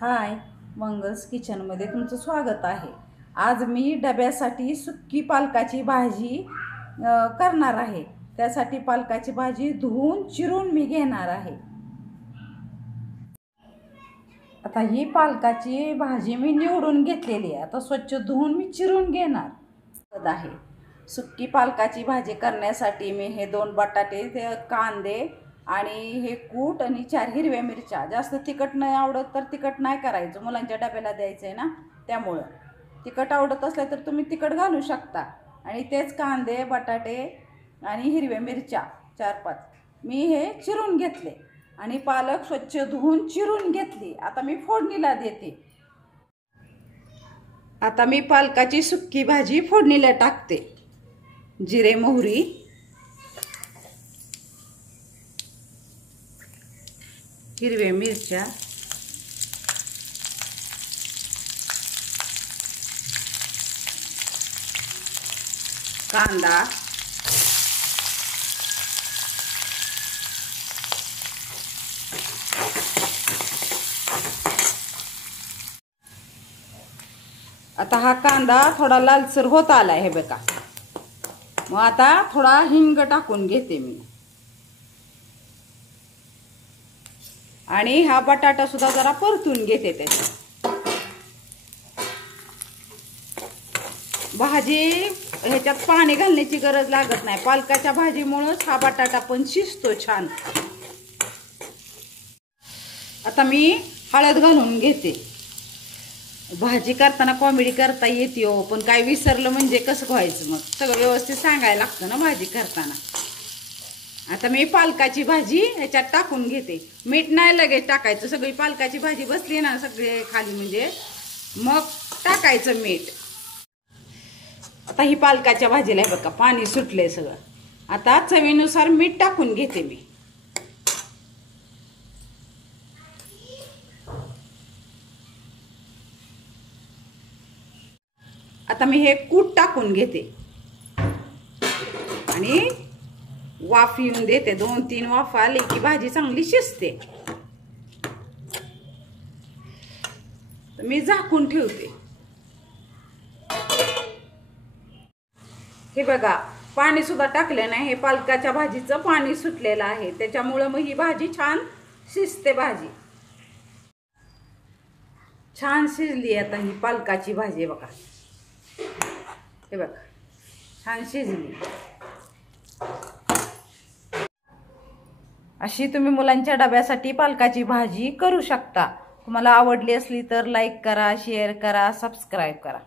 हाय, मंगल्स किचनमध्ये तुमचं स्वागत आहे। आज मी डब्यासाठी सुक्की पालकाची भाजी करणार आहे। त्यासाठी पालकाची भाजी धुवून चिरून मी घेणार आहे। आता ही पालकाची भाजी मी निवडून घेतलेली आहे। आता स्वच्छ धुवून मी चिरून घेणार आहे। सुक्की पालकाची भाजी करण्यासाठी मी हे 2 बटाटे, कांदे आणि हे कूट आणि 4 हिरव्या मिरच्या। जास्त तिखट नाही आवडत तर तिखट नाही करायचं, मुलांच्या डब्याला द्यायचं आहे ना, त्यामुळे तिखट आवडत असलं तर तुम्ही तिखट घालू शकता। आणि तेच कांदे, बटाटे आणि हिरव्या मिरच्या 4-5 मी हे चिरून घेतले आणि पालक स्वच्छ धुवून चिरून घेतली। आता मी फोडणीला देते। आता मी पालकाची सुक्की भाजी फोडणीला टाकते। जिरे, मोहरी, हिरव्या मिरच्या, कांदा, आता हा कांदा थोडा लालसर होत आला आहे बघा। मग आता थोडा हिंग टाकून घेते मी आणि हा बटाटा सुद्धा जरा परतून घेते। त्याची भाजी ह्याच्यात पाणी घालण्याची गरज लागत नाही, पालकाच्या भाजीमुळेच हा बटाटा पण शिजतो छान। आता मी हळद घालून घेते। भाजी करताना कॉमेडी करता येते हो, पण काय विसरलं म्हणजे कसं व्हायचं, मग सगळं व्यवस्थित सांगायला लागतं ना भाजी करताना। आता मी पालकाची भाजी ह्याच्यात टाकून घेते। मीठ नाही लगेच टाकायचं, सगळी पालकाची भाजी बसली ना सगळे खाली म्हणजे मग टाकायचं मीठ। आता ही पालकाच्या भाजीला आहे बघा पाणी सुटले सगळं। आता चवीनुसार मीठ टाकून घेते मी। आता मी हे कूट टाकून घेते आणि वाफ येऊन देते। 2-3 वाफा आली की भाजी चांगली शिजते। मी झाकून ठेवते। हे बघा पाणी सुद्धा टाकलं नाही, हे पालकाच्या भाजीचं पाणी सुटलेलं आहे, त्याच्यामुळे मग ही भाजी छान शिजते। भाजी छान शिजली। आता ही पालकाची भाजी बघा, हे बघा छान शिजली। अशी तुम्ही मुलांच्या डब्यासाठी पालकाची भाजी करू शकता। तुम्हाला आवडली असली तर लाईक करा, शेअर करा, सबस्क्राईब करा।